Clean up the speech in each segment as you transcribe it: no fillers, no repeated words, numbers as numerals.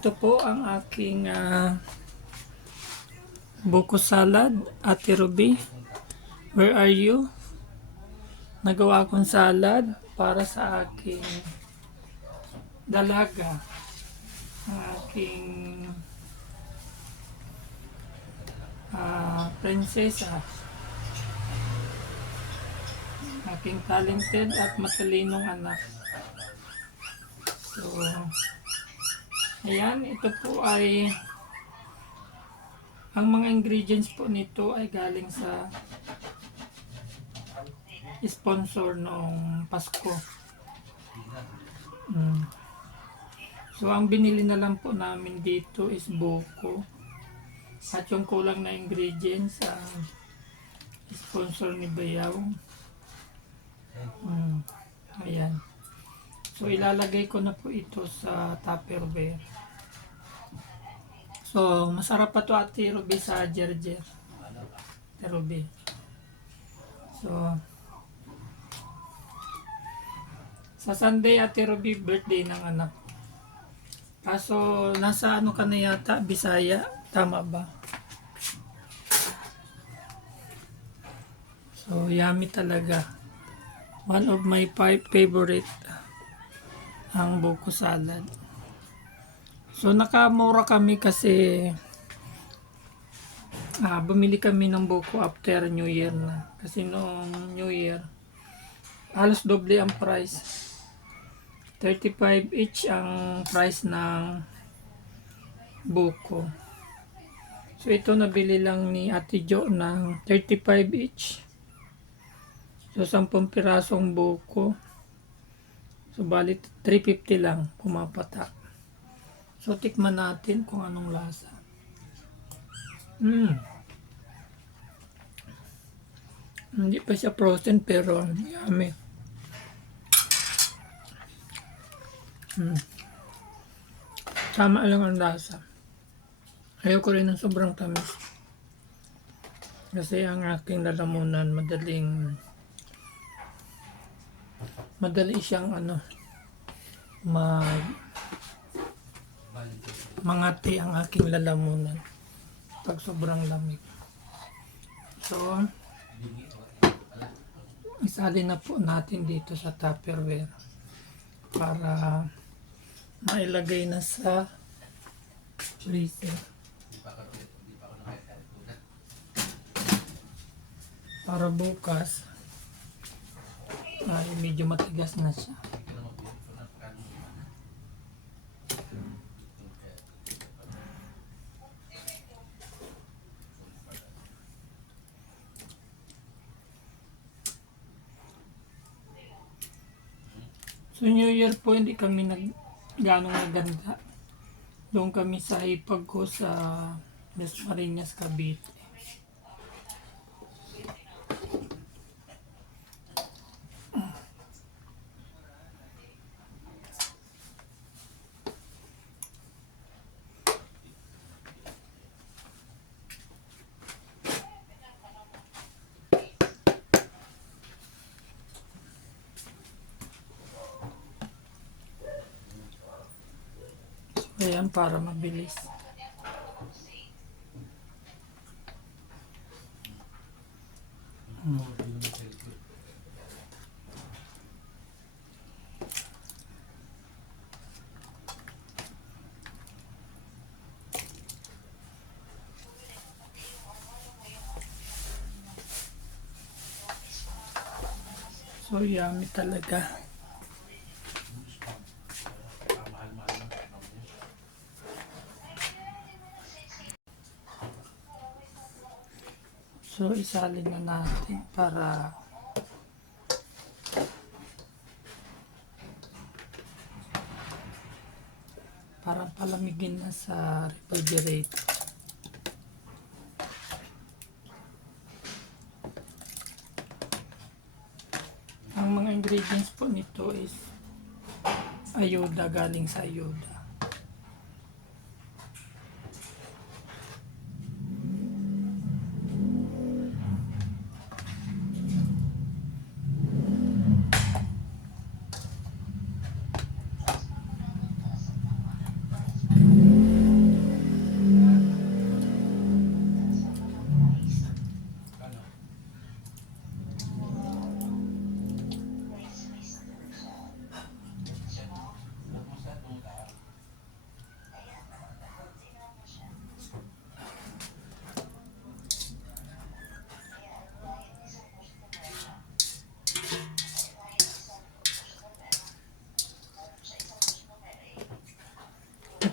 ito po ang aking buko salad. Ate Ruby, where are you? Nagawa akong salad para sa aking dalaga. Ang aking prinsesa. Aking talented at matalinong anak. So, ayan, ito po ay ang mga ingredients po nito ay galing sa sponsor noong Pasko. So, ang binili na lang po namin dito is buko. At yung kulang na ingredients, sponsor ni Bayaw. Ayan. So, ilalagay ko na po ito sa Tupperware. So, masarap pa to Ate Ruby sa Jerjer. Ate Ruby. So, sa Sunday Ate Ruby, birthday ng anak. Kaso, nasa ano ka na yata, Bisaya. Tama ba? So, yummy talaga. One of my favorite ang buko salad. So, nakamura kami kasi bumili kami ng buko after New Year na. Kasi noong New Year, halos doble ang price. 35 each ang price ng buko. So, ito nabili lang ni Ate Jo ng 35 each. So, 10 pirasong buko. So, bali 350 lang pumapatak. So, tikman natin kung anong lasa. Hindi pa siya frozen pero yummy. Sama lang ang lasa. Ayoko rin ng sobrang tamis. Kasi ang aking lalamunan madali siyang mangati ang aking lalamunan pag sobrang lamig. So, isalin na po natin dito sa Tupperware para mailagay na sa freezer. Para bukas ay medyo matigas na siya. So New Year po hindi kami ganong naganda. Doon kami sa ipag ko sa Dasmariñas, Cavite. Ayan, para mabilis. So yummy talaga. So, isalin na natin para palamigin na sa refrigerator. Ang mga ingredients po nito is ayuda, galing sa ayuda.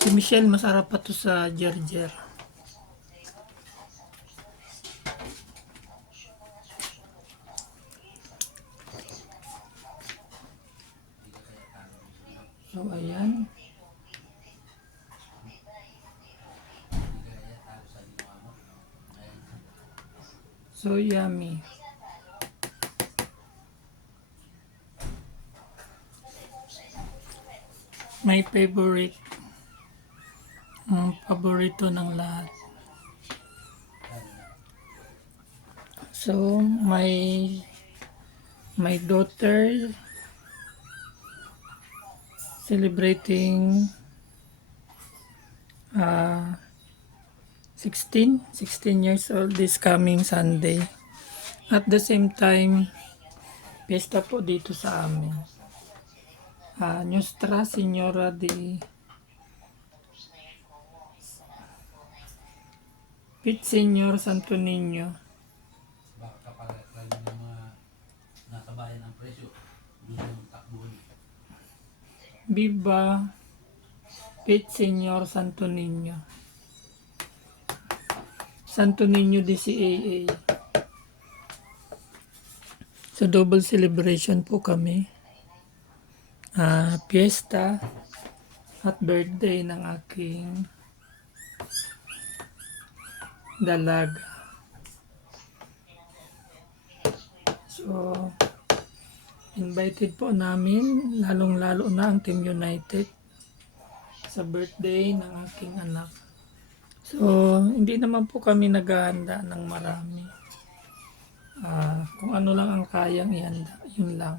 Si Michelle masarap pa to sa Jerjer. So ayan. So yummy. My favorite. Paborito ng lahat. So my daughter celebrating 16 years old this coming Sunday. At the same time, pesta po dito sa amin. Nuestra Señora de Pit Señor Santo Niño. Baka kapag ng mga nasa bayan ang presyo, doon yung takbuhan. Viva Pit Señor Santo Niño. Santo Niño de CAA. So double celebration po kami. Fiesta at birthday ng aking dalaga. So invited po namin lalong-lalo na ang Team United sa birthday ng aking anak. So hindi naman po kami naghahanda ng marami. Kung ano lang ang kayang ihanda, yun lang.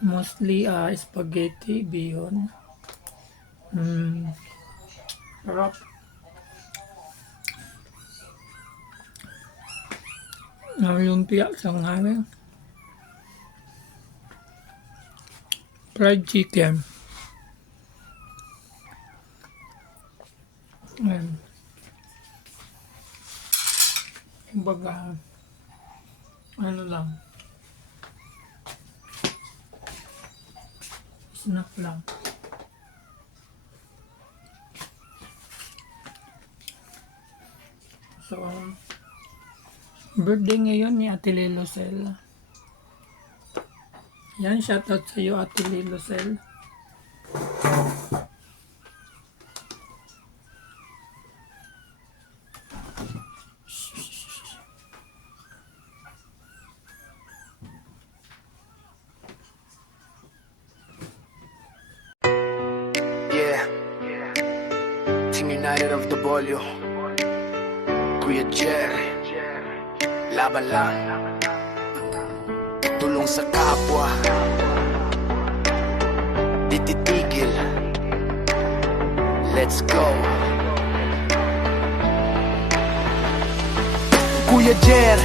Mostly spaghetti, bihon. Sarap. Lumpia Shanghai. Fried chicken. Ayan. Kumbaga, ano lang, snack lang. So, birthday ngayon ni Ate Lilocel. Yan, shoutout sa iyo Ate Lilocel. Team United of the Bolyo, Kuya Jer, laban lang, tulong sa kapwa, di titigil, let's go. Kuya Jer,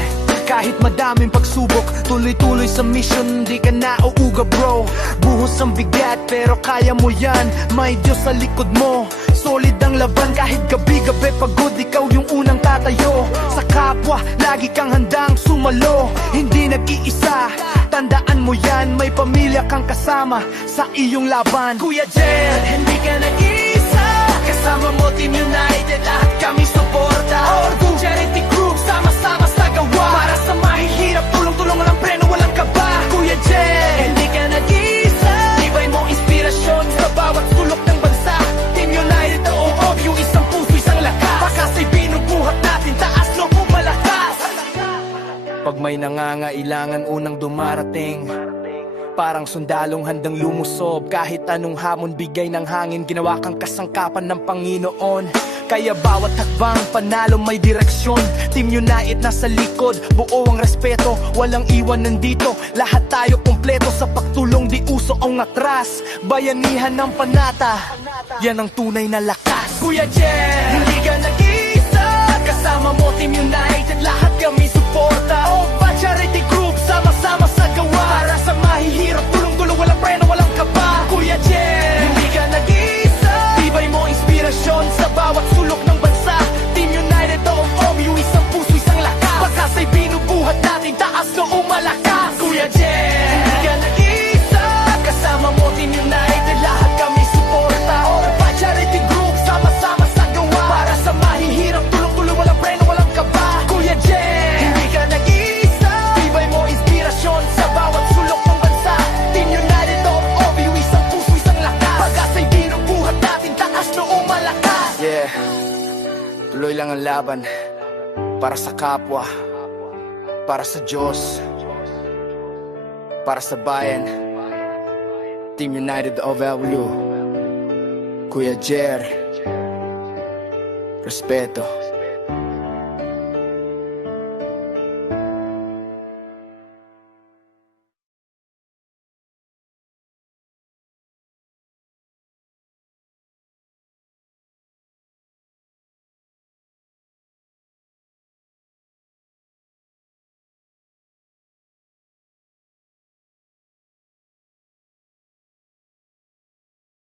kahit madaming pagsubok, tuloy-tuloy sa mission, di ka na uuga bro. Buhos ang bigat pero kaya mo yan, may Diyos sa likod mo. Solid ang laban kahit gabi-gabi pagod, ikaw yung unang tatayo. Sa kapwa, lagi kang handang sumalo, hindi nag-iisa. Tandaan mo yan, may pamilya kang kasama sa iyong laban. Kuya Jer, hindi ka nag-iisa, kasama mo Team United, lahat kami suporta. Orgo, charity group, sama-sama sa gawa, para sa mahihirap, tulong-tulong walang preno, walang kaba. Kuya Jer, hindi ka nag-iisa, iba'y mo inspirasyon sa bawat sulok ng bansa. Team United, OOW, isang puso, isang lakas. Pakasa'y binubuhat natin, taas loob mo malakas. Pag may nangangailangan unang dumarating, parang sundalong handang lumusob. Kahit anong hamon bigay ng hangin, ginawa kang kasangkapan ng Panginoon. Kaya bawat hakbang panalo may direksyon. Team United nasa likod, buo ang respeto, walang iwan nandito. Lahat tayo kumpleto sa pagtulong, di uso ang atras. Bayanihan ng panata, yan ang tunay na lakas. Kuya Jer, hindi ka nag-iisa, kasama mo Team United, lahat kami suporta. OPA Charity Group, sama-sama sa gawa, para sa mahihirap, tulong-tulong, walang preno, walang kaba. Kuya Jer, hindi ka nag-iisa, tibay mo inspirasyon sa bawat sulok ng bansa. Team United, OOW, isang puso, isang lakas. Pakasa'y binubuhat natin, taas noong malakas. Kuya Jer, hindi ka nag-iisa, kasama mo Team United, Tuloy lang ang laban. Para sa kapwa. Para sa Diyos. Para sa bayan. Team United OVW. Kuya Jer. Respeto.